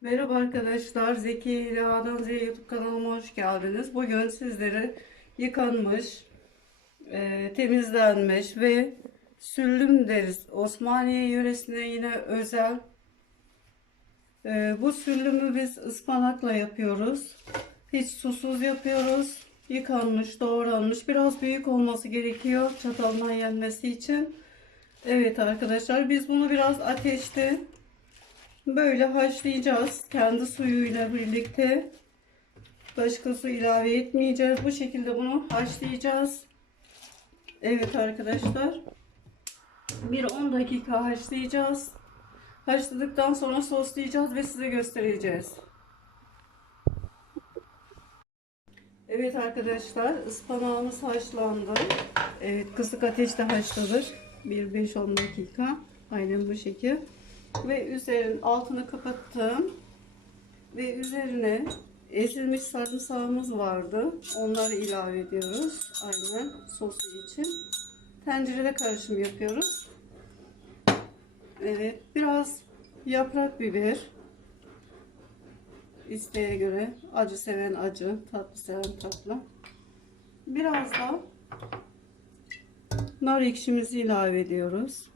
Merhaba arkadaşlar, Zeki ile A'dan Z'ye YouTube kanalıma hoş geldiniz. Bugün sizlere yıkanmış, e, temizlenmiş ve süllüm deriz. Osmaniye yöresine yine özel. E, bu süllümü biz ıspanakla yapıyoruz. Hiç susuz yapıyoruz. Yıkanmış, doğranmış. Biraz büyük olması gerekiyor çataldan yenmesi için. Evet arkadaşlar, biz bunu biraz ateşte Böyle haşlayacağız. Kendi suyuyla birlikte. Başka su ilave etmeyeceğiz. Bu şekilde bunu haşlayacağız. Evet arkadaşlar. Bir 10 dakika haşlayacağız. Haşladıktan sonra soslayacağız ve size göstereceğiz. Evet arkadaşlar ıspanağımız haşlandı. Evet kısık ateşte haşlanır. Bir 5-10 dakika. Aynen bu şekil ve üzerin altını kapattım. Ve üzerine ezilmiş sarımsağımız vardı. Onları ilave ediyoruz. Aynen sosu için. Tencerede karışım yapıyoruz. Evet biraz yaprak biber. İsteğe göre acı seven acı tatlı seven tatlı. Biraz da nar ekşimizi ilave ediyoruz.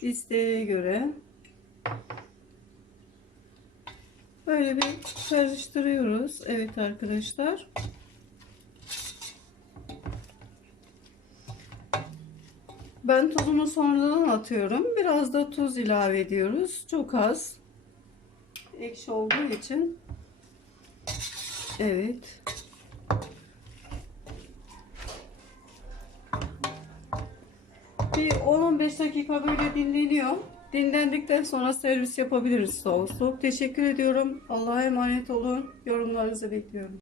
İsteğe göre Böyle bir karıştırıyoruz. Evet arkadaşlar. Ben tuzunu sonradan atıyorum. Biraz da tuz ilave ediyoruz. Çok az. Ekşi olduğu için. Evet. Bir 10-15 dakika böyle dinleniyor. Dinlendikten sonra servis yapabiliriz soğuk soğuk. Teşekkür ediyorum. Allah'a emanet olun. Yorumlarınızı bekliyorum.